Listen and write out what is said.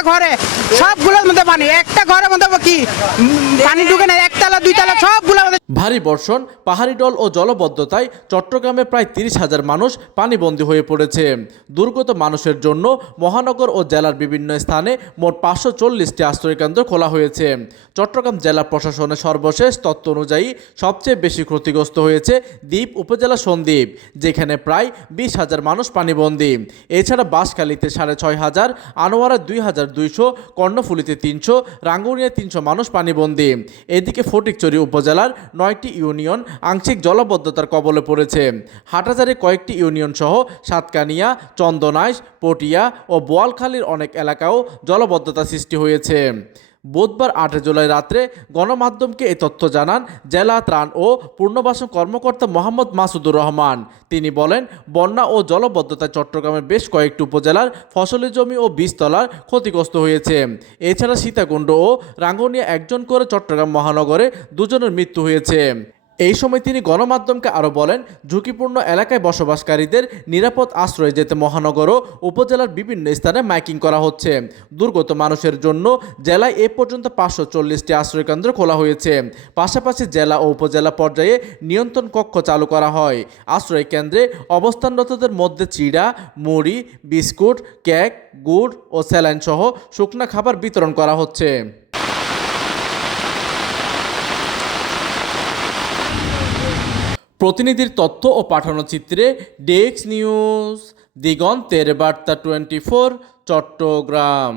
একটা ঘরে সবগুলোর মধ্যে পানি, একটা ঘরের মধ্যে কি পানি ঢুকে না, একতলা দুইতলা সবগুলোর মধ্যে। ভারী বর্ষণ, পাহাড়ি ঢল ও জলবদ্ধতায় চট্টগ্রামে প্রায় 30,000 মানুষ পানিবন্দী হয়ে পড়েছে। দুর্গত মানুষের জন্য মহানগর ও জেলার বিভিন্ন স্থানে মোট 540টি আশ্রয়কেন্দ্র খোলা হয়েছে। চট্টগ্রাম জেলা প্রশাসনের সর্বশেষ তথ্য অনুযায়ী সবচেয়ে বেশি ক্ষতিগ্রস্ত হয়েছে দ্বীপ উপজেলা সন্দ্বীপ, যেখানে প্রায় 20,000 মানুষ পানিবন্দী। এছাড়া বাঁশখালীতে 6,500, আনোয়ারা 2,200, কর্ণফুলীতে 300, রাঙ্গুনিয়ায় 300 মানুষ পানিবন্দী। এদিকে ফটিকছড়ি উপজেলার 9টি ইউনিয়ন আংশিক জলবদ্ধতার কবলে পড়েছে। হাটহাজারী কয়েকটি ইউনিয়ন সহ সাতকানিয়া, চন্দনাইশ, পটিয়া ও বোয়ালখালীর অনেক এলাকাও জলবদ্ধতা সৃষ্টি হয়েছে। বুধবার 8 জুলাই রাত্রে গণমাধ্যমকে এ তথ্য জানান জেলা ত্রাণ ও পুনর্বাসন কর্মকর্তা মোহাম্মদ মাসুদুর রহমান। তিনি বলেন, বন্যা ও জলবদ্ধতায় চট্টগ্রামের বেশ কয়েকটি উপজেলার ফসলি জমি ও বীজতলার ক্ষতিগ্রস্ত হয়েছে। এছাড়া সীতাকুণ্ড ও রাঙ্গুনিয়া একজন করে, চট্টগ্রাম মহানগরে 2 জনের মৃত্যু হয়েছে। এই সময় তিনি গণমাধ্যমকে আরও বলেন, ঝুঁকিপূর্ণ এলাকায় বসবাসকারীদের নিরাপদ আশ্রয়ে যেতে মহানগর ও উপজেলার বিভিন্ন স্থানে মাইকিং করা হচ্ছে। দুর্গত মানুষের জন্য জেলায় এ পর্যন্ত 540টি আশ্রয়কেন্দ্র খোলা হয়েছে। পাশাপাশি জেলা ও উপজেলা পর্যায়ে নিয়ন্ত্রণ কক্ষ চালু করা হয়। আশ্রয় কেন্দ্রে অবস্থানরতদের মধ্যে চিড়া, মুড়ি, বিস্কুট, কেক, গুড় ও স্যালাইন সহ শুকনা খাবার বিতরণ করা হচ্ছে। প্রতিনিধির তথ্য ও পাঠানো চিত্রে ডেস্ক নিউজ, দিগন্তের বার্তা 24, চট্টগ্রাম।